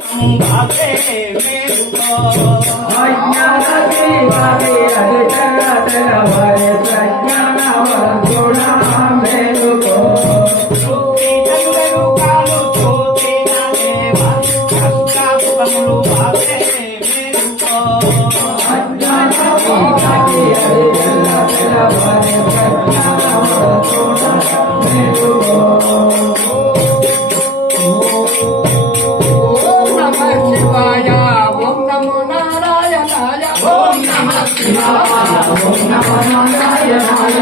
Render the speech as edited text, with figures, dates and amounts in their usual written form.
भावे मेरुको अज्ञान दीवारे अजर भरे प्रज्ञान गुणा मेरुको श्रुति जंगलु कालु छोटे नाले भाषा सुखमुलु भावे मेरुको अज्ञान दीवारे अजर भरे प्रज्ञान गुणा मेरुको ओम नमो नारायणाय ओम नमः शिवाय ओम नमो नारायणाय